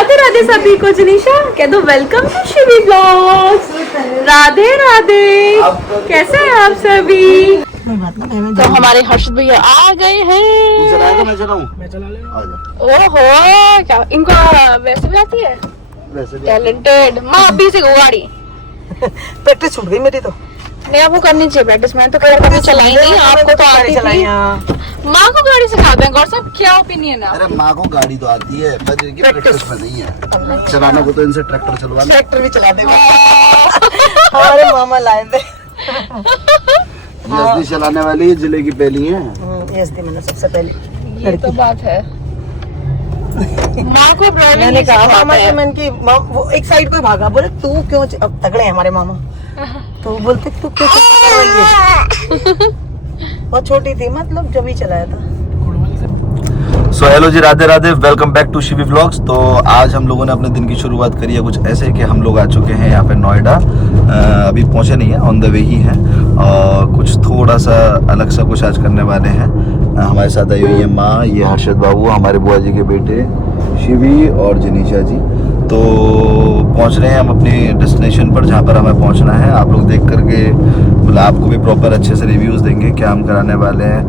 राधे राधे सभी को। जनीशा कह दो welcome to Shivi blogs. Radhe Radhe, कैसे हैं आप सभी? तो हमारे हर्षद भैया आ गए हैं। मैं चलाऊं? ओहो, क्या इनको वैसे भी आती है? टैलेंटेड। माँ अभी से गाड़ी प्रैक्टिस छूट गई मेरी तो। नहीं, आपको करनी चाहिए प्रैक्टिस। मैंने तो कभी चलाई नहीं, आपको तो आती थी। माँ को गाड़ी सिखाते हैं। गौर साहब क्या ओपिनियन है? अरे माँ को गाड़ी तो आती है पर इनकी प्रैक्टिस में नहीं है। चलाने को तो इनसे ट्रैक्टर चलवाना। ट्रैक्टर भी चला देगा। हमारे मामा लाए थे। यस चलाने वाली जिले की पहली है। यस मैंने सबसे पहले। ये तो बात है। माँ को मैंने कहा मामा से, मैंने की वो एक साइड पे भागा, बोले तू क्यों तगड़े हैं हमारे मामा, तो बोलते तू क्यों बहुत छोटी थी, मतलब जब ही चलाया था। सो हेलो जी, Radhe Radhe, welcome back to Shivi vlogs. तो आज हम लोगों ने अपने दिन की शुरुआत करी है कुछ ऐसे कि हम लोग आ चुके हैं यहाँ पे नोएडा। अभी पहुँचे नहीं है, ऑन द वे ही हैं। और कुछ थोड़ा सा अलग सा कुछ आज करने वाले हैं। हमारे साथ आई हुई है माँ, ये हर्षद बाबू, हमारे बुआ जी के बेटे शिवी और जनीशा जी। तो पहुँच रहे हैं हम अपने डेस्टिनेशन पर, जहाँ पर हमें पहुँचना है। आप लोग देख करके मतलब आपको भी प्रॉपर अच्छे से रिव्यूज़ देंगे क्या हम कराने वाले हैं।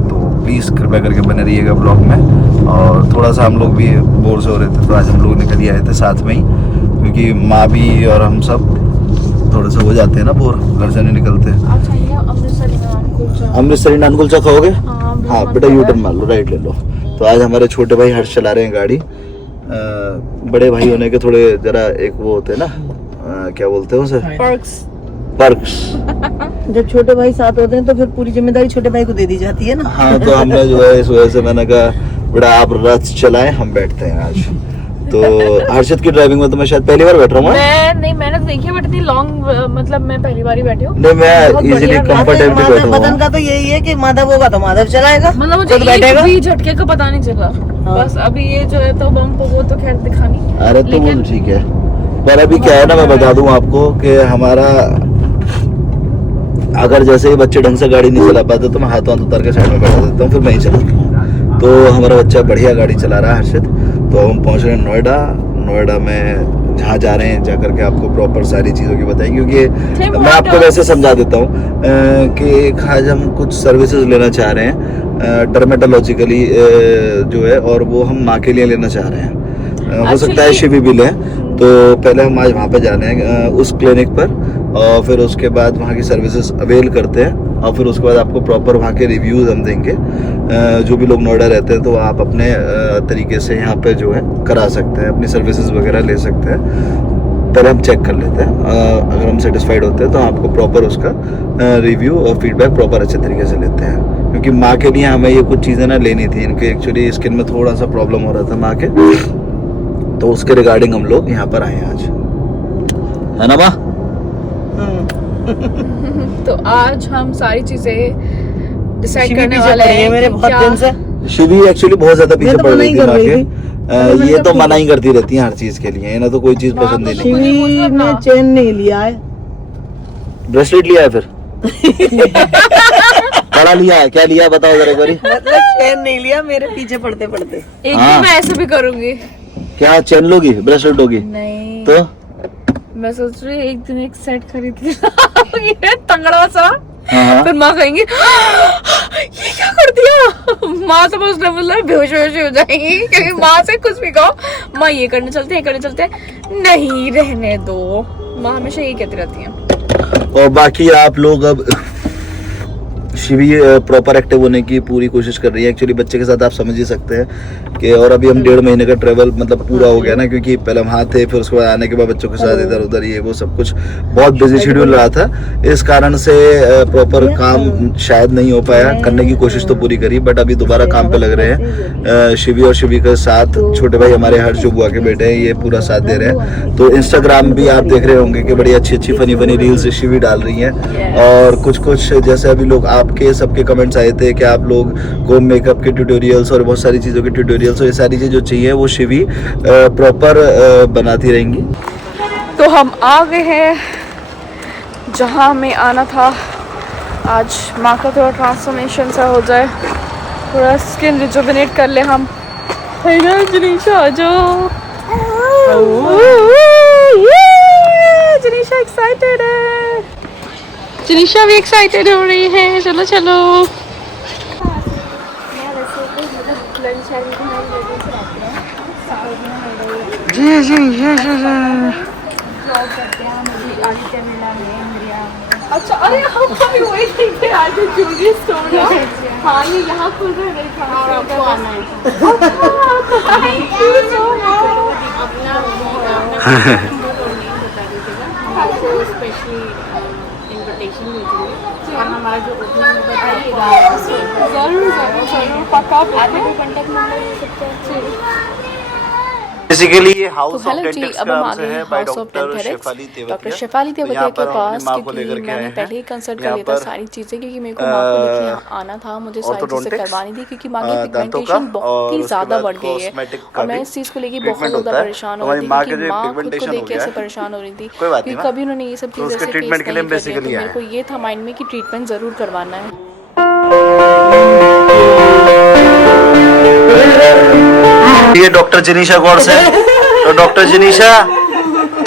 तो प्लीज़ कृपया करके बने रहिएगा ब्लॉग में। और थोड़ा सा हम लोग भी बोर से हो रहे थे, तो आज हम लोग निकल ही आए थे साथ में ही, क्योंकि माँ भी और हम सब थोड़ा सा हो जाते हैं ना बोर, घर से नहीं निकलते। अमृतसरी नान कुलचा खाओगे? हाँ बेटा, यू टर्न मार लो, राइट ले लो। तो आज हमारे छोटे भाई हर्ष चला रहे हैं गाड़ी। बड़े भाई होने के थोड़े जरा एक वो होते हैं ना, क्या बोलते हैं उसे, पर्क्स। जब छोटे भाई साथ होते हैं तो फिर पूरी जिम्मेदारी छोटे भाई को दे दी जाती है ना। हाँ, तो हमने जो है इस वजह से मैंने कहा बेटा आप रथ चलाएं, हम बैठते हैं आज। तो हर्षद की ड्राइविंग में तो मैं शायद पहली बार बैठ रहा हूँ। मैंने तो देखी है, बट इतनी लॉन्ग, मतलब मैं पहली बार ही बैठी हूँ। नहीं, मैं इजीली कंफर्टेबली बैठा हूँ। बदन का तो यही है कि माधव होगा तो माधव चलाएगा, मतलब मुझे एक भी झटके का पता नहीं चला। बस अभी ये जो है तो बम्प वो तो खैर दिखा नहीं। अरे तो वो ठीक है, पर अभी क्या है ना, मैं बता दूं आपको कि हमारा अगर जैसे ही बच्चे ढंग से गाड़ी नहीं चला पाते तो मैं हाथ उतार के साइड में बैठा देता हूँ, फिर मैं ही चलाता हूँ। तो हमारा बच्चा बढ़िया गाड़ी चला रहा है हर्षद। तो हम पहुँच रहे हैं नोएडा। नोएडा में जहाँ जा रहे हैं जाकर के आपको प्रॉपर सारी चीज़ों की बताएंगे, क्योंकि मैं आपको वैसे समझा देता हूँ कि आज हम कुछ सर्विसेज लेना चाह रहे हैं डर्मेटोलॉजिकली जो है, और वो हम माँ के लिए लेना चाह रहे हैं। हो सकता है शिवी भी लें। तो पहले हम आज वहाँ पे जा रहे हैं उस क्लिनिक पर, और फिर उसके बाद वहाँ की सर्विसेज अवेल करते हैं, और फिर उसके बाद आपको प्रॉपर वहाँ के रिव्यूज़ हम देंगे। जो भी लोग नोएडा रहते हैं तो आप अपने तरीके से यहाँ पे जो है करा सकते हैं, अपनी सर्विसेज वगैरह ले सकते हैं। पहले हम चेक कर लेते हैं, अगर हम सेटिस्फाइड होते हैं तो आपको प्रॉपर उसका रिव्यू और फीडबैक प्रॉपर अच्छे तरीके से लेते हैं। क्योंकि माँ के लिए हमें ये कुछ चीज़ें ना लेनी थी, इनके एक्चुअली स्किन में थोड़ा सा प्रॉब्लम हो रहा था माँ के, तो उसके रिगार्डिंग हम लोग यहाँ पर आए हैं आज, है ना माँ? तो आज हम सारी चीजें डिसाइड करने वाले हैं। मेरे बहुत दिन से शिवी एक्चुअली बहुत ज्यादा पीछे पड़ रही थी माँ के। ये तो मना ही करती रहती है हर चीज के लिए, इन्हें तो कोई चीज पसंद ही नहीं। शिवी ने चेन नहीं लिया है, ब्रेसलेट लिया है, फिर कड़ा लिया है, क्या लिया बताओ जरा एक बारी। मतलब चेन नहीं लिया, मेरे पीछे पड़ते पड़ते। एक दिन मैं ऐसे भी करूंगी। क्या चेन लोगी, ब्रेसलेट लोगी? नहीं, तो मैं सोच रही एक दिन एक सेट खरीद ये तंगड़ा सा। हाँ। फिर माँ कहेंगी ये क्या कर दिया। माँ तो बस बेहोश हो जाएंगी, क्योंकि माँ से कुछ भी कहो, माँ ये करने चलते हैं, नहीं रहने दो। माँ हमेशा यही कहती रहती है। और बाकी आप लोग अब शिवी प्रॉपर एक्टिव होने की पूरी कोशिश कर रही है। एक्चुअली बच्चे के साथ आप समझ ही सकते हैं कि, और अभी हम 1.5 महीने का ट्रेवल मतलब पूरा हो गया ना, क्योंकि पहले हम वहाँ थे, फिर उसके बाद आने के बाद बच्चों के साथ इधर उधर ये वो सब कुछ बहुत बिजी शेड्यूल रहा था। इस कारण से प्रॉपर काम शायद नहीं हो पाया। करने की कोशिश तो पूरी करी, बट अभी दोबारा काम पे लग रहे हैं। शिवी और शिवी के साथ छोटे भाई हमारे हर्ष जो बुआ के बेटे हैं, ये पूरा साथ दे रहे हैं। तो इंस्टाग्राम भी आप देख रहे होंगे कि बड़ी अच्छी अच्छी फनी फनी रील्स शिवी डाल रही हैं। और कुछ कुछ जैसे अभी लोग आपके सबके कमेंट्स आए थे कि आप लोग को मेकअप के ट्यूटोरियल्स और बहुत सारी चीज़ों के ट्यूटोरियल्स और ये सारी चीज़ जो चाहिए वो शिवी प्रॉपर बनाती रहेंगी। तो हम आ गए हैं जहाँ हमें आना था। आज माँ का थोड़ा ट्रांसफॉर्मेशन सा हो जाए, थोड़ा स्किन रिजुविनेट कर ले हम। है ना जनीशा, आ जाओ। जनीशा एक्साइटेड है, जनीशा भी एक्साइटेड हो रही है। चलो चलो। जी जी जी जी। अच्छा, अरे हम अभी वही देख के आगे ज्वेलरी स्टोर है। हाँ, ये यहाँ खुल रहा है। आपको आना है। थैंक यू सो आपको स्पेशली इनविटेशन भेजेंगे और हमारा जो ओपनिंग होगा जरूर जरूर जरूर पक्का। कॉन्टैक्ट नंबर दे सकते हैं। बेसिकली ये हाउस ऑफ हेलो जी, डेंटिक्स अब का हम नाम आ से गए है by house of doctor Dentics, Shefali doctor Tevatia. Shefali तो तेवतिया यहाँ के पर हम पास, अपनी माँ को क्योंकि लेकर के आए मैंने हैं। पहले ही कंसल्ट कर यहाँ लिया था पर सारी चीज़ें, क्योंकि मेरे को माँ को लेके यहाँ आना था, मुझे सारी चीज़ें ऑर्थोडोंटिक्स, करवानी थी, क्योंकि माँ की दांतों का पिगमेंटेशन बहुत और ही उसके ज़्यादा बाद बढ़ गई है। कॉस्मेटिक का और मैं भी इस चीज़ को लेके बहुत ट्रीटमेंट ज़्यादा होता है। परेशान तो हो रही हमारी थी, माँ के क्योंकि जो माँ खुद को पिगमेंटेशन देख हो के गया ऐसे है, परेशान हो रही थी, कोई बात नहीं क्योंकि माँ। कभी उन्होंने ये सब तो चीज़ें उसके ऐसे ट्रीटमेंट फेस के लिए नहीं हम करी है, बेसिकली तो आए मेरे को ये था माइंड में कि ट्रीटमेंट ज़रूर करवाना है। ये डॉक्टर जनीशा गौर से। तो डॉक्टर जनीशा,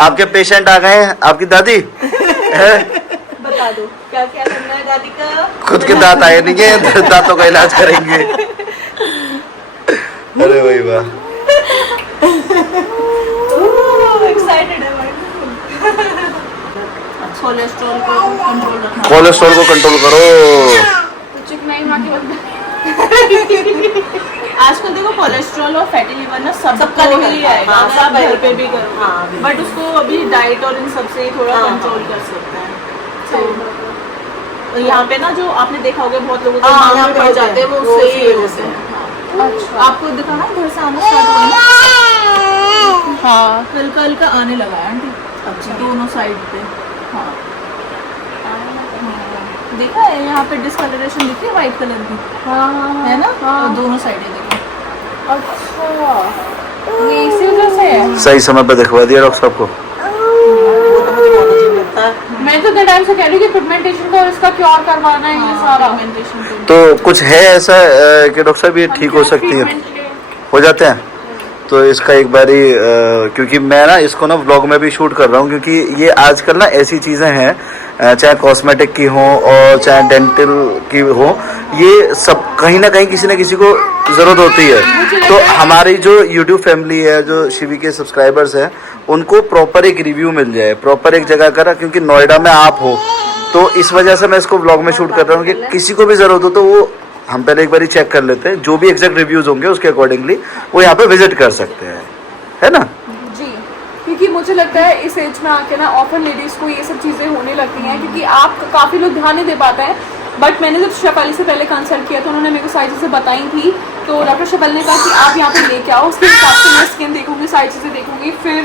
आपके पेशेंट आ गए हैं, आपकी दादी है। बता दो क्या क्या करना है दादी का। खुद के दांत आए नहीं है, दांतों का इलाज करेंगे। अरे भाई वाह, एक्साइटेड है मैं। कोलेस्ट्रॉल को कंट्रोल रखना। कोलेस्ट्रॉल को कंट्रोल करो। चिकनाई माँ की आजकल देखो कोलेस्ट्रॉल और फैटी लिवर ना सबका निकल ही आएगा, हाँ, अगर आप सब घर पे भी करो। हाँ, बट उसको अभी डाइट और इन सब से ही थोड़ा हाँ, कंट्रोल कर सकते हैं। तो यहाँ पे ना जो आपने देखा होगा बहुत लोगों को हाँ, मांग यहाँ में पे पड़ होते जाते हैं, हैं, वो वो उससे ही उसी वजह से। हाँ। अच्छा, आपको दिखाना घर से आना स्टार्ट होगा। हाँ, हल्का हल्का आने लगा है आंटी। अच्छा, दोनों साइड पे। हाँ, देखा है यहाँ पे डिस्कलरेशन दिख रही है व्हाइट कलर की, है ना। और दोनों साइडें देखो। अच्छा, ये इसी वजह से है। सही समय पे दिखवा दिया डॉक्टर साहब को। वो तो मुझे बहुत अजीब लगता है। मैं तो इतने टाइम से कह रही हूँ कि पिगमेंटेशन का और इसका क्योर करवाना है, ये सारा पिगमेंटेशन तो कुछ है ऐसा कि डॉक्टर साहब ये ठीक हो सकती है, हो जाते हैं। तो इसका एक बारी क्योंकि मैं ना इसको ना व्लॉग में भी शूट कर रहा हूँ, क्योंकि ये आजकल ना ऐसी चीज़ें हैं, चाहे कॉस्मेटिक की हो और चाहे डेंटल की हो, ये सब कहीं ना कहीं किसी न किसी को ज़रूरत होती है। तो हमारी जो यूट्यूब फैमिली है, जो शिवी के सब्सक्राइबर्स हैं, उनको प्रॉपर एक रिव्यू मिल जाए, प्रॉपर एक जगह का, क्योंकि नोएडा में आप हो, तो इस वजह से मैं इसको व्लॉग में शूट कर रहा हूँ कि किसी को भी ज़रूरत हो तो वो हम पहले एक बार चेक कर लेते हैं, जो भी एग्जैक्ट रिव्यूज होंगे उसके अकॉर्डिंगली वो यहाँ पे विजिट कर सकते हैं, है ना जी। क्योंकि मुझे लगता है इस एज में आके ना ऑफन लेडीज को ये सब चीज़ें होने लगती हैं, क्योंकि आप काफ़ी लोग ध्यान नहीं दे पाते हैं। बट मैंने जब शेफाली से पहले कंसल्ट किया तो उन्होंने मेरे को सारी चीज़ें बताई थी। तो डॉक्टर शेफाली ने कहा कि आप यहाँ पे लेके आओ, उसके हिसाब से मैं स्किन देखूंगी, सारी चीज़ें देखूंगी, फिर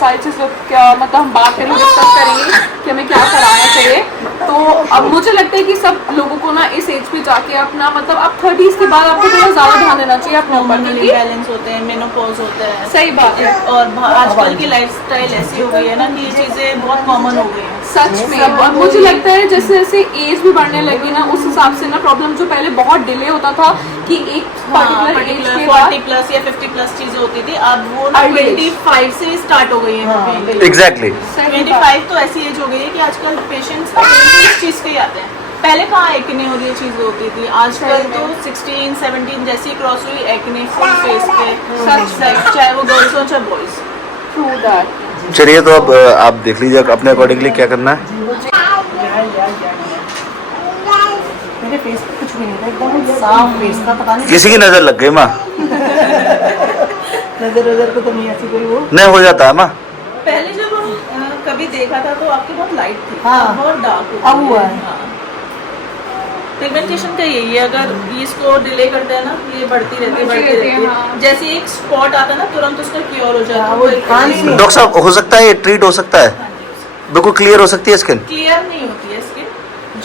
सारी चीज़ों क्या मतलब हम बात करेंगे, डिस्कस करेंगे कि हमें क्या कराना चाहिए। तो अब मुझे लगता है कि सब लोगों को ना इस एज पे जाके अपना मतलब अब 30s के बाद आपको थोड़ा ज़्यादा ध्यान देना चाहिए अपने ऊपर, हार्मोनल क्योंकि इम्बैलेंस होते हैं, मेनोपॉज होता है। सही बात है। और आजकल की लाइफस्टाइल ऐसी हो गई है ना कि ये चीजें बहुत कॉमन हो गई हैं। सच में। और मुझे लगता है जैसे जैसे एज भी बढ़ने लगी ना, उस हिसाब से ना प्रॉब्लम जो पहले बहुत डिले होता था कि एक पर्टिकुलर एज के बाद 40 प्लस या 50 प्लस चीजें होती थी, अब वो ना Early age। 25 से स्टार्ट हो गई है। एग्जैक्टली। 25 तो ऐसी एज हो गई है कि आजकल पेशेंट्स इस चीज के ही आते हैं। पहले कहाँ एक्ने और ये चीजें होती थी, आजकल तो 16, 17 जैसी क्रॉस हुई एक्ने फुल फेस पे, चाहे वो गर्ल्स हो चाहे बॉयज। Through that. चलिए तो अब आप देख लीजिए अपने अकॉर्डिंगली क्या करना है। मेरे फेस पे कुछ भी नहीं था, एकदम साफ फेस था, पता नहीं किसी की नजर लग गई माँ, नजर को तो नहीं ऐसी कोई वो। नहीं हो जाता है माँ। पहले जब हम कभी देखा था तो आपकी बहुत लाइट थी, हाँ। बहुत डार्क अब हुआ है। पिगमेंटेशन का यही है, अगर इसको डिले करते हैं ना ये बढ़ती रहती है, बढ़ती रहती है। हाँ। जैसे एक स्पॉट आता है ना तुरंत उसका क्योर हो जाता हाँ, है। वो खान से- डॉक्टर साहब हो सकता है ये ट्रीट हो सकता है, बिल्कुल क्लियर हो सकती है स्किन। क्लियर नहीं होती है स्किन,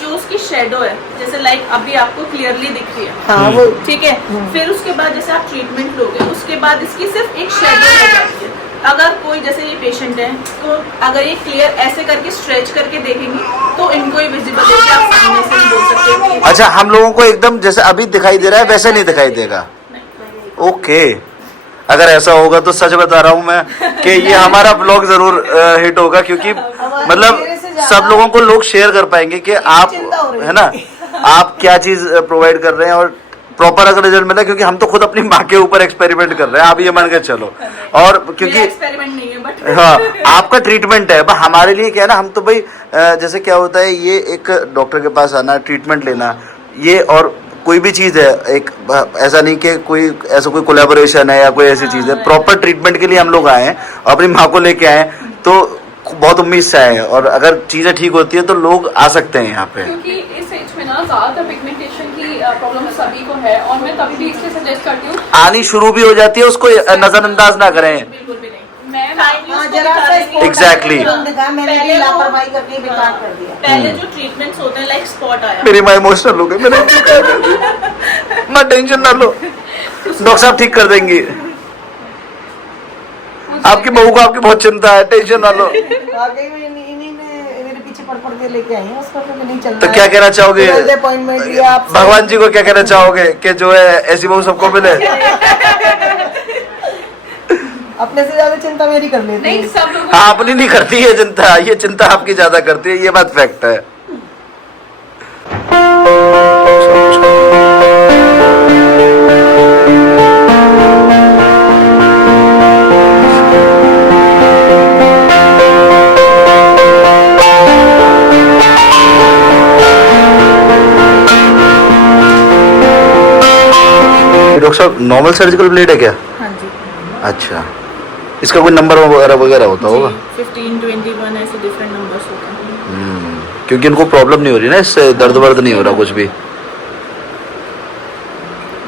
जो उसकी शेडो है, जैसे लाइक अभी आपको क्लियरली दिख रही है, हाँ वो ठीक है। फिर उसके बाद जैसे आप ट्रीटमेंट लोगे उसके बाद इसकी सिर्फ एक शेडो रह जाती है। अगर कोई जैसे ये पेशेंट है तो अगर ये क्लियर ऐसे करके स्ट्रेच करके देखेंगे तो इनको ही विजिबल है, कि आप सामने से नहीं बोल सकते कि अच्छा, हम लोगों को एकदम जैसे अभी दिखाई दे रहा है वैसे नहीं दिखाई देगा। ओके, अगर ऐसा होगा तो सच बता रहा हूँ मैं कि ये हमारा ब्लॉग जरूर हिट होगा, क्योंकि मतलब सब लोगों को लोग शेयर कर पाएंगे कि आप, है ना, आप क्या चीज प्रोवाइड कर रहे हैं और प्रॉपर अगर रिजल्ट मिला, क्योंकि हम तो खुद अपनी माँ के ऊपर एक्सपेरिमेंट कर रहे हैं, आप ये मान के चलो। और क्योंकि एक्सपेरिमेंट नहीं है बट हाँ आपका ट्रीटमेंट है, हमारे लिए क्या है ना, हम तो भाई जैसे क्या होता है, ये एक डॉक्टर के पास आना, ट्रीटमेंट लेना, ये और कोई भी चीज़ है, एक ऐसा नहीं कि कोई ऐसा कोई कोलैबोरेशन है या कोई ऐसी चीज़ है, प्रॉपर ट्रीटमेंट के लिए हम लोग आए हैं और अपनी माँ को लेके आए हैं, तो बहुत उम्मीद से आए हैं, और अगर चीज़ें ठीक होती है तो लोग आ सकते हैं यहाँ पे। क्योंकि इस एज में ना ज़्यादातर पिगमेंटेशन की प्रॉब्लम सभी को है, और मैं कभी भी इसलिए सजेस्ट करती हूँ, आनी शुरू भी हो जाती है, उसको नजरअंदाज ना करें। बिल्कुल भी नहीं। मैं हाँ, जरा सा spot Exactly. दिखा, मैंने भी लापरवाही करके बेकार कर दिया। पहले जो ट्रीटमेंट्स होते हैं लाइक स्पॉट आया, मेरी माँ इमोशनल हो गई, मैं टेंशन ना लो, डॉक्टर साहब ठीक कर देंगी, आपकी बहू को आपकी बहुत चिंता है, टेंशन ना लो। वाकई में इन्हीं ने मेरे पीछे पड़ के लेके आई हैं, उसका तो नहीं चल रहा तो क्या कहना चाहोगे, अपॉइंटमेंट लिया आप भगवान जी को क्या कहना चाहोगे कि जो है ऐसी बहू सबको मिले? अपने से ज्यादा चिंता मेरी कर लेती नहीं है। सब लोगों हाँ, अपनी नहीं करती है चिंता, ये चिंता आपकी ज्यादा करती है, ये बात फैक्ट है। डॉक्टर साहब नॉर्मल सर्जिकल ब्लेड है क्या? हाँ जी अच्छा, इसका कोई नंबर वगैरह होता होगा? 15, 21 ऐसे डिफरेंट नंबर्स होते हैं। क्योंकि इनको प्रॉब्लम नहीं हो रही ना, इससे दर्द वर्द नहीं हो रहा कुछ भी।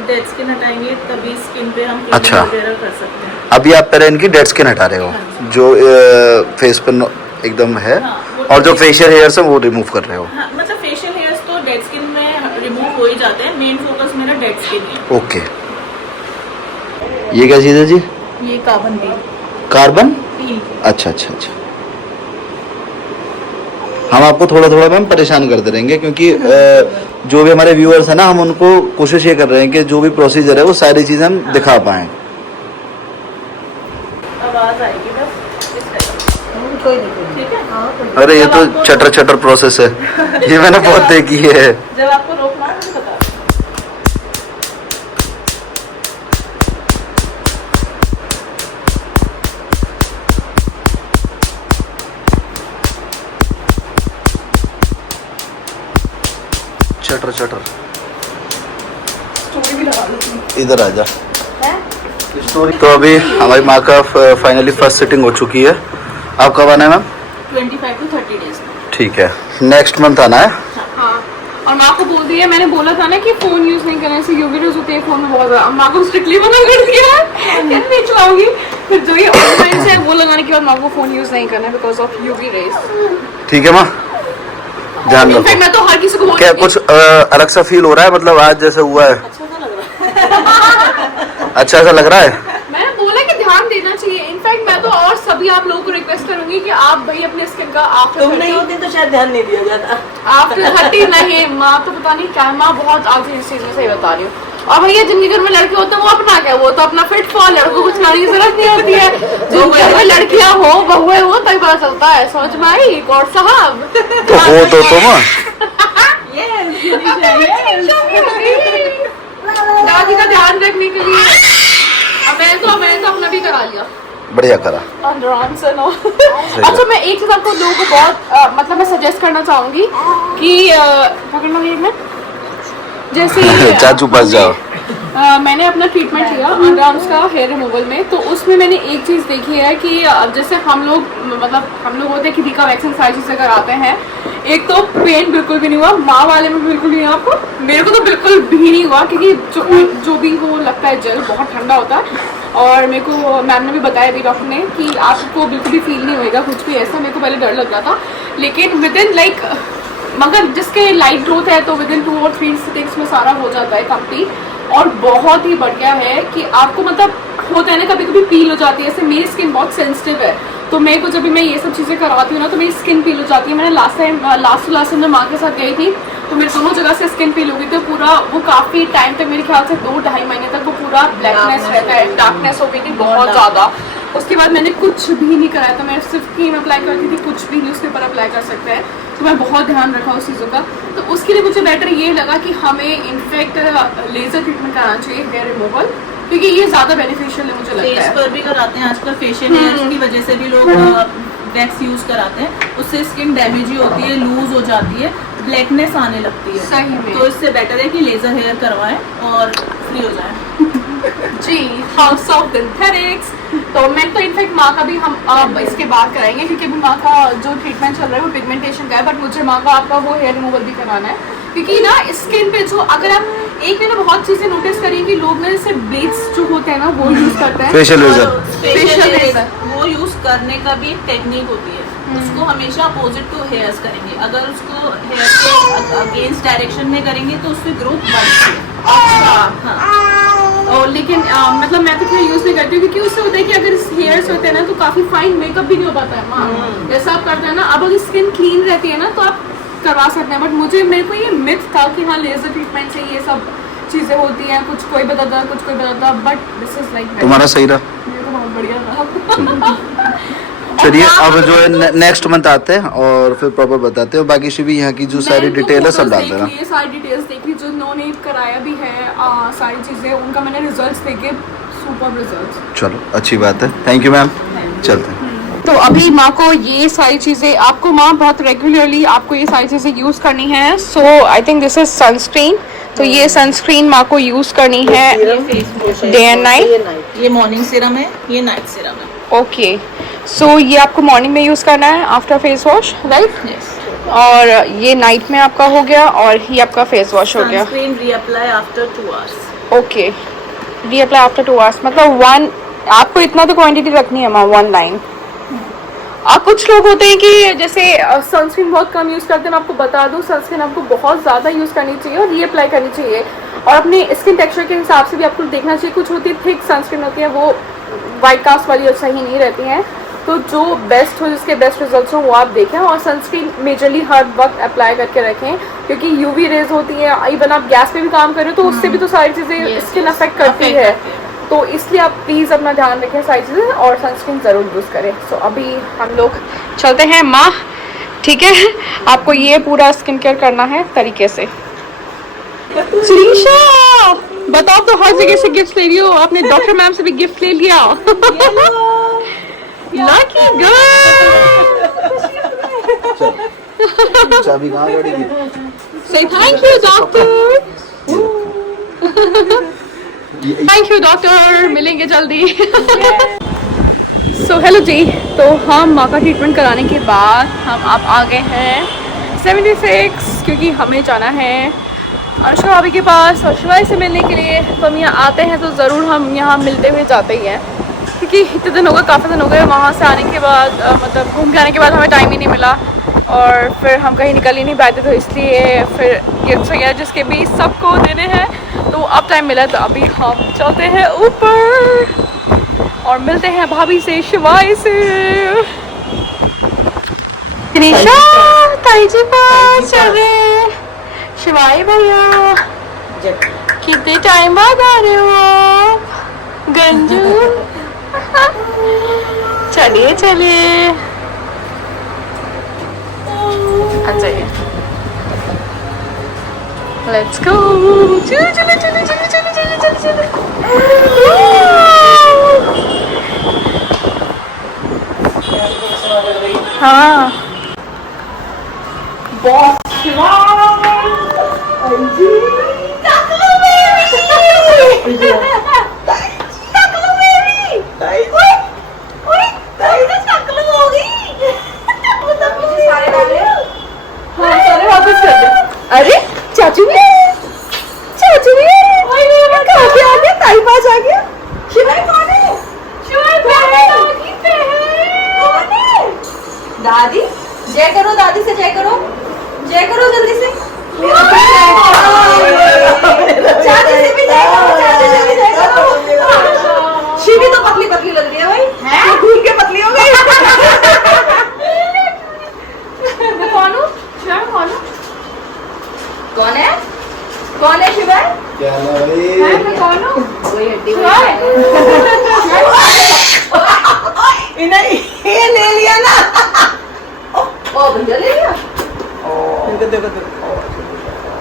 डेड स्किन हटाएंगे तभी स्किन पे हम अच्छा। वगैरह कर सकते हैं। अभी आप पहले इनकी डेड स्किन हटा रहे हो, जो फेस पर एकदम है, हाँ, वो और जो तो- फेशियल हेयर्स है वो रिमूव कर रहे हो। हाँ, मतलब फेशियल हेयर्स तो डेड स्किन में रिमूव हो ही जाते हैं, मेन फोकस मेरा डेड स्किन है। ओके, ये क्या चीज़ है जी? ये कार्बन पील कार्बन? पील अच्छा अच्छा अच्छा, हम आपको थोड़ा थोड़ा मैम परेशान करते रहेंगे, क्योंकि जो भी हमारे व्यूअर्स हैं ना, हम उनको कोशिश ये कर रहे हैं कि जो भी प्रोसीजर है वो सारी चीज़ें हम दिखा पाएं। आवाज आएगी बस इस तरह, कोई नहीं, ठीक है। हाँ, कोई नहीं। अरे ये जब तो आपको- चटर चटर प्रोसेस है, ये मैंने बहुत देखी है। जब आपको रोकना है मुझे बता दो। चटर चटर, स्टोरी भी लगा दी। इधर आ जा। तो अभी हमारी माँ का फाइनली फर्स्ट सिटिंग हो चुकी है। आप कब आना है मैम? 25 to 30 days. ठीक है, नेक्स्ट मंथ आना है। हाँ, और माँ को बोल दिया, मैंने बोला था ना कि फोन यूज नहीं करने से यूवी रेज होती है फोन में बहुत ज्यादा, माँ को स्ट्रिक्टली मना कर दिया है कि नहीं चलाऊंगी। फिर जो ये ऑनलाइन से वो लगाने के बाद माँ को फोन यूज नहीं करना बिकॉज ऑफ यूवी रेज। ठीक है माँ, ध्यान इनफैक्ट रखो। मैं तो हर किसी को बोल क्या कुछ अलग सा फील हो रहा है, मतलब आज जैसे हुआ है अच्छा सा लग रहा है? मैंने बोला कि ध्यान देना चाहिए। इनफैक्ट मैं तो और सभी आप लोगों को रिक्वेस्ट करूंगी कि आप भाई अपने स्किन का तुम नहीं होती तो शायद ध्यान नहीं दिया जाता। आफ्टर 30 नहीं, माँ तो पता नहीं क्या, माँ बहुत आगे इस चीज में सही बता रही हूँ। और भैया जिनके घर में लड़के होते हैं वो अपना क्या, वो तो अपना फिट फॉर, लड़कों को चलाने की जरूरत नहीं होती है। जो घर में लड़कियां हो बहुएं हो तभी पता चलता है। समझ में आई कौर साहब? तो हो तो तुम दादी का ध्यान रखने के लिए अब मैंने तो अपना भी करा लिया। बढ़िया करा। आराम से ना। अच्छा, मैं एक चीज आपको लोगों को बहुत मतलब मैं सजेस्ट करना चाहूंगी कि पकड़ना एक मिनट, जैसे चाचू पास जाओ। मैंने अपना ट्रीटमेंट लिया अंडरआर्म्स का हेयर रिमूवल में, तो उसमें मैंने एक चीज़ देखी है कि जैसे हम लोग होते हैं कि बीका वैक्सीन सारी चीज़ें कराते हैं, एक तो पेन बिल्कुल भी नहीं हुआ, माँ वाले में बिल्कुल नहीं हुआ, आपको मेरे को तो बिल्कुल भी नहीं हुआ, क्योंकि जो भी को लगता है जेल बहुत ठंडा होता है। और मेरे को मैम ने भी बताया थी डॉक्टर ने कि आपको बिल्कुल भी फील नहीं होएगा कुछ भी ऐसा। मेरे को पहले डर लग रहा था, लेकिन विद इन मगर जिसके लाइट ग्रोथ है तो विद इन 2 और 3 सिटिंग्स में सारा हो जाता है कंप्लीट। और बहुत ही बढ़िया है कि आपको मतलब होता है ना कभी कभी पील हो जाती है, ऐसे मेरी स्किन बहुत सेंसिटिव है, तो मेरे को जब भी मैं ये सब चीज़ें करवाती हूँ ना तो मेरी स्किन पील हो जाती है। मैंने लास्ट टाइम जब माँ के साथ गई थी तो मेरे दोनों जगह से स्किन पील हो गई थी पूरा। वो काफ़ी टाइम तक, मेरे ख्याल से 2-2.5 महीने तक वो पूरा ब्लैकनेस रहता है, डार्कनेस हो गई थी बहुत ज़्यादा। उसके बाद मैंने कुछ भी नहीं कराया था, मैं सिर्फ क्रीम अप्लाई करती थी, कुछ भी नहीं उसके ऊपर अप्लाई कर सकते हैं। तो मैं बहुत ध्यान रखा उस चीज़ों का। तो उसके लिए मुझे बेटर ये लगा कि हमें इनफेक्ट लेज़र ट्रीटमेंट कराना चाहिए, हेयर रिमूवल, क्योंकि ये ज़्यादा बेनिफिशियल है मुझे लगता फेस है। पर भी कराते हैं आजकल, फेशियल हेयर्स की वजह से भी लोग वैक्स यूज कराते हैं, उससे स्किन डैमेज ही होती है, लूज हो जाती है, ब्लैकनेस आने लगती है। सही में। तो इससे बेटर है कि लेजर हेयर करवाएं और फ्री हो जाएं। जी, हाउस ऑफ सिंथेटिक्स। तो मैं तो इनफैक्ट माँ का भी हम अब इसके बाद कराएंगे, क्योंकि अभी माँ का जो ट्रीटमेंट चल रहा है वो पिगमेंटेशन का है, बट मुझे माँ का आपका वो हेयर रिमूवल भी कराना है। क्योंकि ना स्किन पे जो, अगर आप एक ने ना बहुत चीज़ें नोटिस करी कि लोग ना जैसे ब्लीच जो होते हैं ना वो यूज़ करते हैं, फेशियल लेजर। Facial laser। वो यूज करने का भी एक टेक्निक होती है, उसको हमेशा अपोजिट टू हेयर्स करेंगे। अगर उसको हेयर के अगेंस्ट डायरेक्शन में करेंगे तो उससे ग्रोथ बढ़ती है। अच्छा। हाँ। और लेकिन मतलब मैं तो खैर यूज़ नहीं करती हूँ, क्योंकि उससे होता है कि अगर हेयर्स होते हैं ना तो काफ़ी फाइन मेकअप भी नहीं हो पाता है माँ, जैसा आप करते हैं ना। अब अगर स्किन क्लीन रहती है ना तो आप करवा सकते हैं, बट मेरे को ये मिथ था कि हाँ लेजर ट्रीटमेंट से ये सब चीज़ें होती हैं, कुछ कोई बताता कुछ कोई बताता, बट दिस इज लाइक तुम्हारा सही रहा। मेरे को बहुत बढ़िया रहा। चलिए अब जो है नेक्स्ट मंथ आते हैं और फिर प्रॉपर बताते हैं, बाकी शिवी यहाँ की जो सारी डिटेल है सब डाल देना। ये सारी डिटेल्स देख ली, जो इन्होंने कराया भी है, सारी चीज़ें उनका मैंने रिजल्ट्स देखे, सुपर रिजल्ट्स। चलो अच्छी बात है, थैंक यू मैम, चलते हैं। तो अभी माँ को ये सारी चीज़ें, आपको माँ बहुत रेगुलरली आपको ये सारी चीज़ें यूज़ करनी है। So I think this is sunscreen. तो ये सनस्क्रीन माँ को यूज़ करनी है डे एंड नाइट। ये मॉर्निंग सीरम है, ये नाइट सीरम है। ओके, सो ये आपको मॉर्निंग में यूज़ करना है आफ्टर फेस वॉश, राइट? और ये नाइट में आपका हो गया, और ये आपका फेस वॉश हो गया। Sunscreen reapply after 2 hours. Okay, reapply after 2 hours, मतलब 1, आपको इतना तो क्वांटिटी रखनी है माँ, 1 लाइन। कुछ लोग होते हैं कि जैसे सनस्क्रीन बहुत कम यूज़ करते हैं। मैं आपको बता दूं, सनस्क्रीन आपको बहुत ज़्यादा यूज़ करनी चाहिए और रीअप्लाई करनी चाहिए, और अपने स्किन टेक्सचर के हिसाब से भी आपको देखना चाहिए। कुछ होती है थिक सनस्क्रीन होती है, वो वाइट कास्ट वाली सही नहीं रहती हैं। तो जो बेस्ट हो, जिसके बेस्ट रिजल्ट्स हो वो आप देखें, और सनस्क्रीन मेजरली हर वक्त अप्लाई करके रखें, क्योंकि यूवी रेज होती है। इवन आप गैस पे भी काम कर रहे हो तो उससे भी तो सारी चीज़ें स्किन अफेक्ट करती है। तो इसलिए आप प्लीज़ अपना ध्यान रखें सारी चीज़ें, और सनस्क्रीन ज़रूर यूज़ करें। सो अभी हम लोग चलते हैं माँ, ठीक है? आपको ये पूरा स्किन केयर करना है तरीके से। श्रीशा बताओ, तो हर जगह से गिफ्ट ले रही हो, आपने डॉक्टर मैम से भी गिफ्ट ले लिया। Lucky girl. चाबी कहाँ गाड़ी की? से thank you doctor. Thank you doctor, मिलेंगे जल्दी। सो हेलो जी, तो हम माँ का ट्रीटमेंट कराने के बाद हम अब आ गए हैं 76, क्योंकि हमें जाना है अनुष्का भाभी के पास और शिवाई से मिलने के लिए। तो हम यहाँ आते हैं तो ज़रूर हम यहाँ मिलते हुए जाते ही हैं, क्योंकि इतने दिन हो गए, काफ़ी दिन हो गए वहाँ से आने के बाद, मतलब घूम के आने के बाद हमें टाइम ही नहीं मिला, और फिर हम कहीं निकल ही नहीं पाते, तो इसलिए फिर गिफ्ट्स वगैरह जिसके भी सबको देने हैं, तो अब टाइम मिला तो अभी हम चलते हैं ऊपर और मिलते हैं भाभी से, शिवाई से। निशा ताई जी पास चल रहे, शिवाई भैया कितने टाइम बाद आ रहे हो आप गंजू? चलिए चलिए, अच्छा ये लेट्स गो। चलो चलो चलो चलो चलो चलो चलो चलो। हाँ बॉस अरे चाचू भी, चाचू भी कहाँ पे आ गया? ताई पास आ गया। शिवाई कौन है? दादी जय करो, दादी से जय करो, जय करो जल्दी से। चाची से भी जय करो, चाची से भी जय क्या ना भाई मैं कौन हूँ? इन्हें ये ले लिया ना। ओ भैया ले लिया। देखो देखो देखो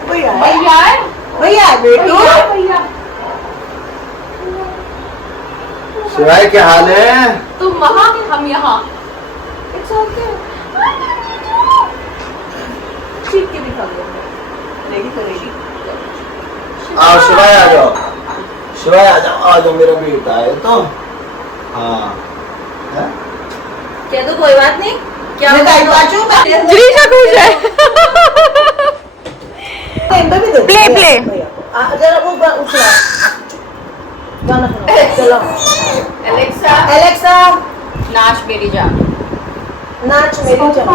भैया है, भैया है? भैया है बेटू। भैया शिवाय क्या हाल है? तुम वहाँ हम यहाँ। चीख के दिखा दो। लेगी तो लेगी। आओ शिवाय आ जाओ, शिवाय आ जाओ मेरा बेटा है तो। हाँ है? कह दो कोई बात नहीं। क्या मैं गाइड बाजू जिनीशा खुश है। Play play. जरा वो उठा गाना सुनो। चलो एलेक्सा एलेक्सा नाच मेरी जान। नाच मेरी जान।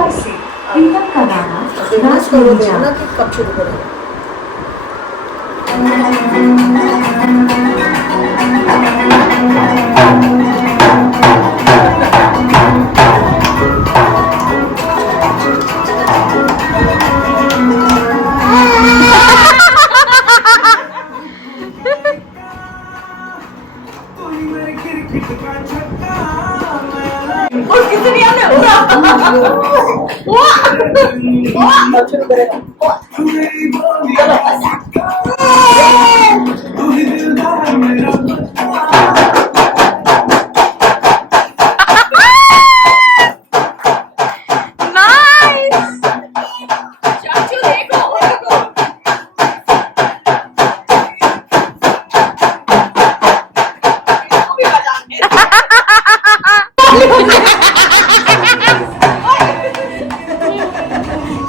नाच करो देखना कि कब शुरू करोगे। किसी नहीं आने कब शुरू करेगा? चाचू देखो।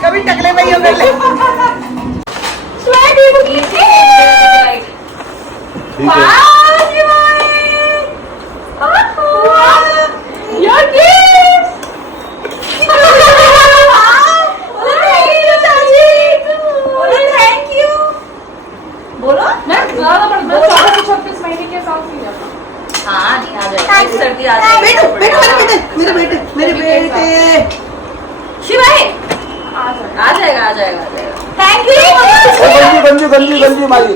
कभी टकले भाई कर ले। ठीक है हाँ नहीं आ जाएगा। सर्दी आ जाएगी। बेटू बेटू मेरे बेटे मेरे बेटे। शिवाय आ जाएगा आ जाएगा। थैंक गंजी गंजी गंजी मारी।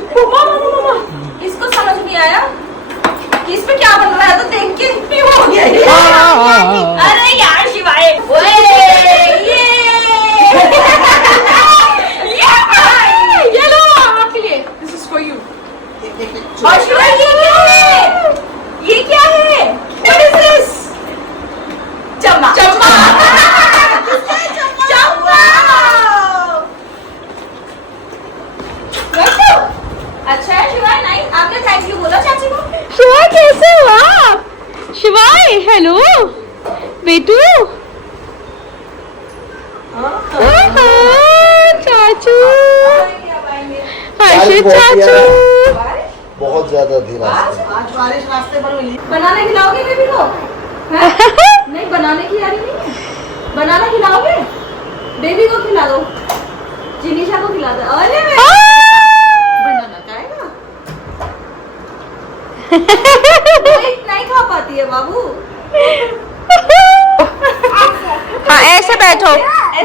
इसको समझ नहीं आया कि इस पे क्या बन रहा है तो देख के नहीं हो गया ये। अरे यार शिवाय ओए ये लो आपके लिए। This is for you. और शिवाय ये क्या है? ये क्या है? What is this? चम्मा चम्मा चम्मा। अच्छा है शिवाय नहीं आपने थैंक यू बोला चाची को। शिवाय कैसे हो आप? शिवाय हेलो बेटू। चाचू हर्षित चाचू। बहुत ज्यादा धीरा आज बारिश रास्ते पर मिली। बनाना खिलाओगे बेबी को? नहीं बनाने की यारी नहीं है। बनाना खिलाओगे? बेबी को खिला दो। जिनीशा को खिला दो। अरे बनाना खाएगा? नहीं खा पाती है बाबू। हाँ ऐसे बैठो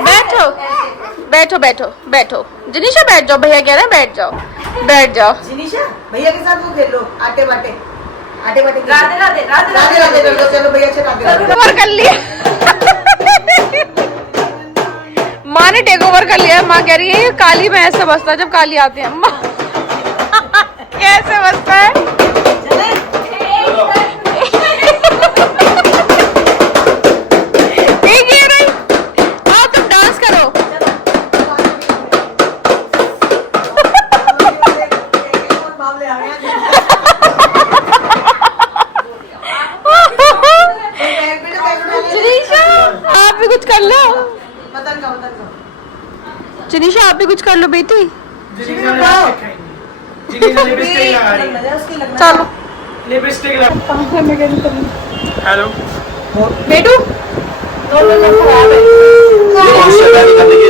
बैठो बैठो बैठो बैठो। जिनीशा बैठ जाओ, भैया कह रहे हैं बैठ जाओ बैठ जाओ। जिनीशा भैया के साथ वो खेल लो। आटे बाटे खेल लो। राधे राधे राधे राधे राधे कर लो। चलो भैया से राधे राधे। ओवर कर लिया। माँ ने टेक ओवर कर लिया। माँ कह रही है ये काली में ऐसे बसता है जब काली आती है। माँ कैसे बसता है? एक ये रही। आओ तुम डांस करो। मामले आ गए। जिनीशा आप भी कुछ कर लो। बतन का जिनीशा आप भी कुछ कर लो बेटी। चलो हेलो बेटू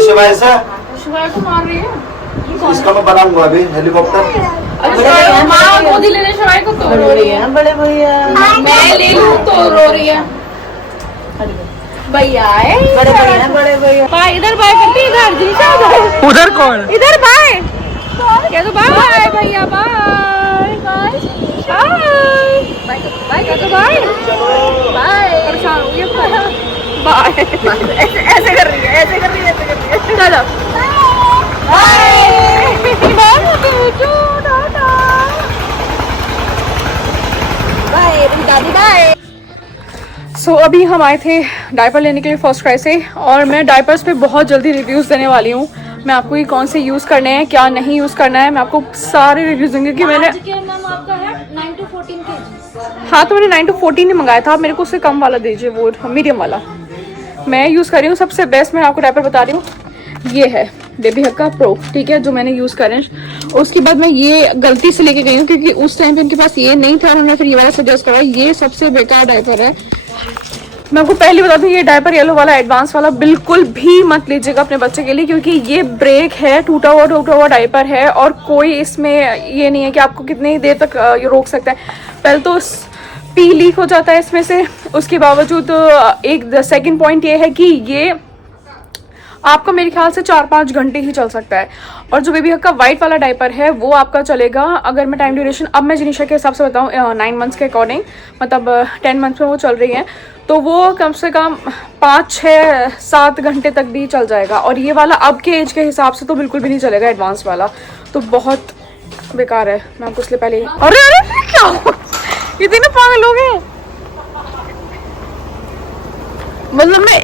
शिवाय से शिवाय को मार रही है। इसका मैं बनाऊंगा अभी हेलीकॉप्टर। अच्छा माँ गोदी लेने शिवाय को तो रो रही है। बड़े भैया मैं ले लूँ तो रो रही है। भैया है बड़े भैया बाय इधर बाय करती इधर। जिनीशा उधर कौन? इधर बाय। कह दो बाय भैया, बाय बाय बाय बाय, कह दो बाय बाय। परेशान हो गई बाय। ऐसे कर रही है, ऐसे कर रही है, ऐसे कर रही है। चलो बाय दादी, बाय। सो अभी हम आए थे डायपर लेने के लिए फर्स्ट क्राई से, और मैं डायपर्स पे बहुत जल्दी रिव्यूज़ देने वाली हूँ। मैं आपको ये कौन से यूज़ करने हैं, क्या नहीं यूज़ करना है, मैं आपको सारे रिव्यूज़ दूंगी कि मैंने। मैम आपका है 9 to 14 kg। हाँ, तो मैंने 9 to 14 ही मंगाया था, आप मेरे को उससे कम वाला दीजिए, वो मीडियम वाला मैं यूज़ कर रही हूँ। सबसे बेस्ट मैं आपको डायपर बता रही हूँ, ये है बेबी हग का प्रो, ठीक है, जो मैंने यूज़ करें। उसके बाद मैं ये गलती से लेके गई हूँ क्योंकि उस टाइम पे इनके पास ये नहीं था, उन्होंने फिर ये वाला सजेस्ट करा। ये सबसे बेकार डायपर है, मैं आपको पहले बता दूं, ये डायपर येलो वाला एडवांस वाला बिल्कुल भी मत लीजिएगा अपने बच्चे के लिए, क्योंकि ये ब्रेक है, टूटा हुआ डायपर है, और कोई इसमें ये नहीं है कि आपको कितनी देर तक ये रोक सकता है। पहले तो पी लीक हो जाता है इसमें से, उसके बावजूद एक सेकंड पॉइंट ये है कि ये आपका मेरे ख्याल से 4-5 घंटे ही चल सकता है। और जो बेबी हग का वाइट वाला डायपर है वो आपका चलेगा, अगर मैं टाइम ड्यूरेशन अब मैं जिनिशा के हिसाब से बताऊँ 9 मंथ्स के अकॉर्डिंग, मतलब 10 मंथ्स में वो चल रही है, तो वो कम से कम 5-6-7 घंटे तक भी चल जाएगा। और ये वाला अब के एज के हिसाब से तो बिल्कुल भी नहीं चलेगा, एडवांस वाला तो बहुत बेकार है। मैं आपको इसलिए पहले अरे अरे क्या इतने पागल हो गए, मतलब मैं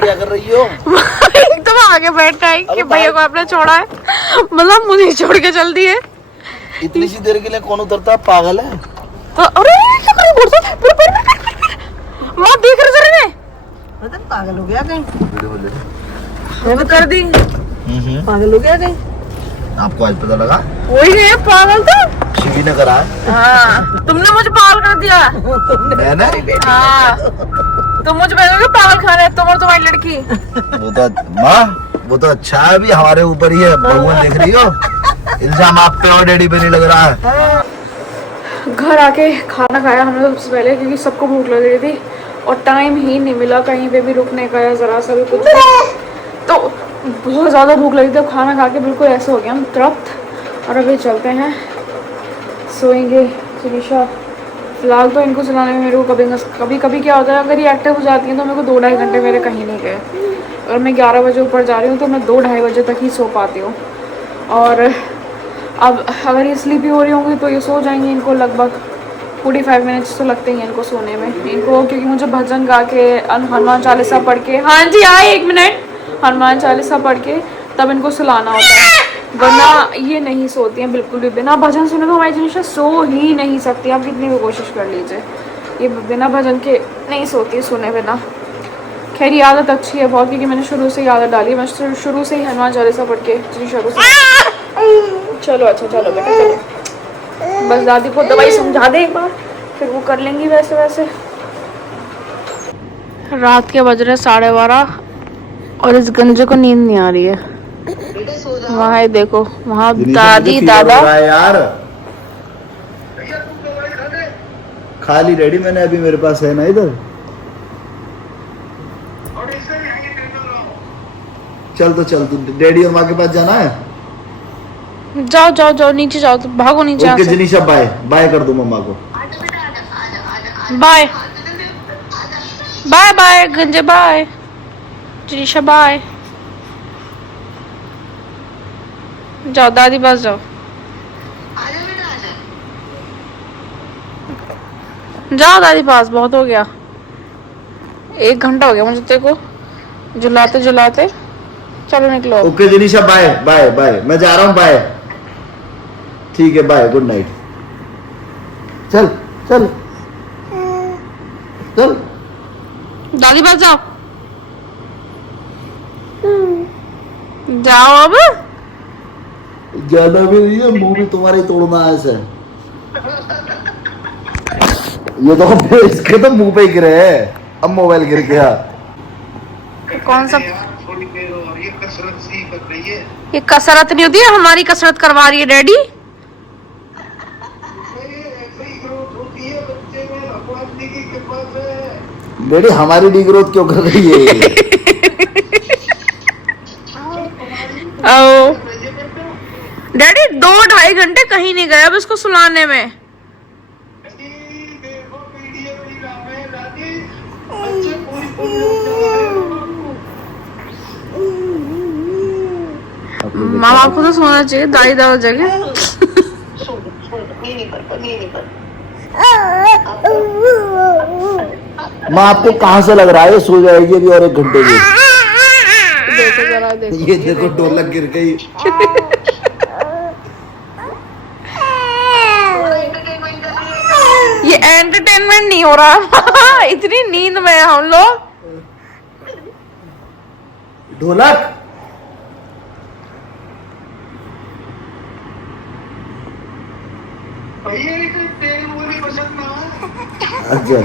क्या कर रही हो? एकदम आगे बैठा है कि भैया को आपने छोड़ा है, मतलब मुझे छोड़ के चल दिए। इतनी सी देर के लिए कौन उतरता है, पागल है? अरे क्या कर रही है, माँ देख रहे जरा, मतलब पागल हो गया कहीं, मैं तो कर दी, पागल हो गया कहीं। आपको आज पता लगा? वही है पागल तो। शिवी ने करा। हाँ, तुमने मुझे पागल कर दिया। मैंने? हाँ, तुम मुझे बोलोगे पागल खा रहे हैं, तुम और तुम्हारी लड़की। वो तो माँ, वो तो अच्छा है, अभी हमारे ऊपर ही है, भगवान देख रही हो, इल्जाम आप पे और डैडी पे नहीं लग रहा है। घर आके खाना खाया हमने सबसे पहले, क्योंकि सबको भूख लग रही थी और टाइम ही नहीं मिला कहीं पे भी रुकने का या जरा सा भी कुछ भी। तो बहुत ज़्यादा भूख लगी थी, खाना खा के बिल्कुल ऐसे हो गया हम तुरंत। और अभी चलते हैं, सोएंगे। जिनिशा फिलहाल तो इनको सुनाने में मेरे को कभी कभी क्या होता है, अगर ये एक्टिव हो जाती है तो मेरे को 2-2.5 घंटे मेरे कहीं नहीं गए। अगर मैं 11 बजे ऊपर जा रही हूँ तो मैं 2-2.5 बजे तक ही सो पाती हूँ। और अब अगर ये स्लीपी हो रही होंगी तो ये सो जाएंगी, इनको लगभग 45 मिनट्स तो लगते ही हैं इनको सोने में इनको, क्योंकि मुझे भजन गा के हनुमान चालीसा पढ़ के, हाँ जी आए 1 मिनट, हनुमान चालीसा पढ़ के तब इनको सुलाना होता है, वरना ये नहीं सोती हैं बिल्कुल भी। बिना भजन सुने तो हमारी जिनिशा सो ही नहीं सकती, आप कितनी भी कोशिश कर लीजिए, ये बिना भजन के नहीं सोती, सुने बिना। खैर ये आदत अच्छी है बहुत, क्योंकि मैंने शुरू से ही आदत डाली है, मैं शुरू से ही हनुमान चालीसा पढ़ के जिनिशा को चलो अच्छा चलो बेटा चलो, बस दादी को दवाई समझा दे एक बार, फिर वो कर लेंगी वैसे वैसे। रात के बज रहे 12:30 और इस गंजे को नींद नहीं आ रही है। वहाँ है देखो, वहाँ दादी दादा यार खाली रेडी, मैंने अभी मेरे पास है ना इधर, चल तो चल, तू डैडी और माँ के पास जाना है, जाओ जाओ जाओ नीचे जाओ, तो भागो नीचे। ओके जिनिशा बाय बाय कर दो मम्मा को, बाय बाय बाय गंजे, बाय जिनिशा, बाय जाओ दादी पास जाओ, जाओ दादी पास, बहुत हो गया, 1 घंटा हो गया मुझे तेरे को झुलाते झुलाते। चलो निकलो। ओके जिनिशा बाय बाय बाय, मैं जा रहा हूँ, बाय, ठीक है बाय, गुड नाइट, चल चल चल दादी पास जाओ, जाओ अब, ज्यादा भी नहीं है, मुंह भी तुम्हारे ही तोड़ना है ऐसे, ये तो इसके तो मुंह पे ही गिरे है, अब मोबाइल गिर गया। कौन सा ये कसरत नहीं होती है, हमारी कसरत करवा रही है डैडी। डैडी हमारी डिग्रोथ क्यों कर रही है? आओ डैडी 2-2.5 घंटे कहीं नहीं गए अब इसको सुलाने में। मामा आपको तो सोना चाहिए, दाई दाव जगह। माँ आपको कहाँ से लग रहा है ये सो जाएगी अभी और 1 घंटे में? देखो जरा देखो। ये देखो ढोलक गिर गई। ये एंटरटेनमेंट नहीं हो रहा। इतनी नींद में है हम लोग। ढोलक अच्छा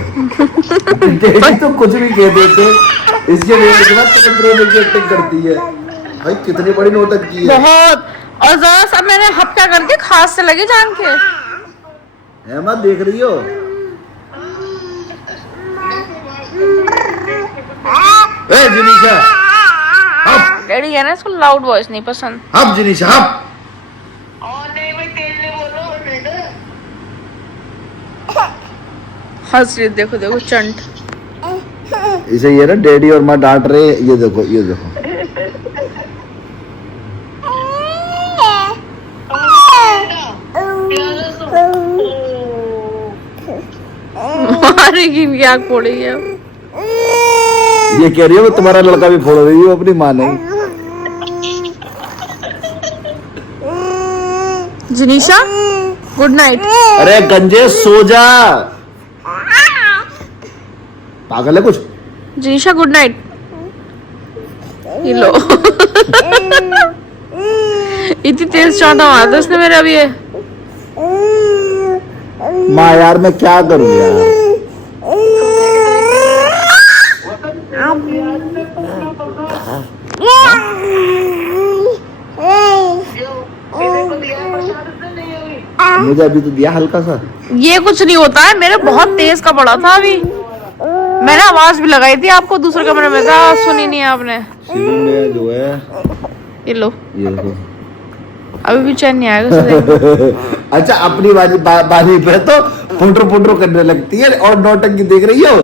डैडी तो कुछ भी कह देते, इसके लिए के बाद तुरंत रोने की एक्टिंग करती है। भाई कितनी बड़ी नोटक की है। बहुत। और जरा सा मैंने हपका करके खास से लगी जान के। हेमा देख रही हो? ए जिनीशा अब डैडी है ना इसको लाउड वॉइस नहीं पसंद। अब जिनीशा अब हंस रही देखो देखो चंट। इसे ये ना डैडी और माँ डांट रहे, ये देखो ये देखो। मारेगी भी आग फोड़ेगी अब। ये कह रही है वो तुम्हारा लड़का भी फोड़ रही है अपनी माँ नहीं। Jinisha good night. अरे गंजे सो जा, पागल है कुछ। Jinisha good night. ये लो। इतनी तेज चांटा मारा था उसने मेरे अभी ये। माँ यार मैं क्या करूँ यार। मुझे अभी तो दिया हल्का सा। ये कुछ नहीं होता है, मेरे बहुत तेज का पड़ा था अभी। मैंने आवाज भी लगाई थी आपको दूसरे कमरे में, कहा सुनी नहीं आपने। सीलिंग में जो है ये लो, ये देखो। अभी भी चैन नहीं आएगा उसे। अच्छा अपनी बाजी पे तो पुटर पुटर करने लगती है और नौटंकी देख रही हो।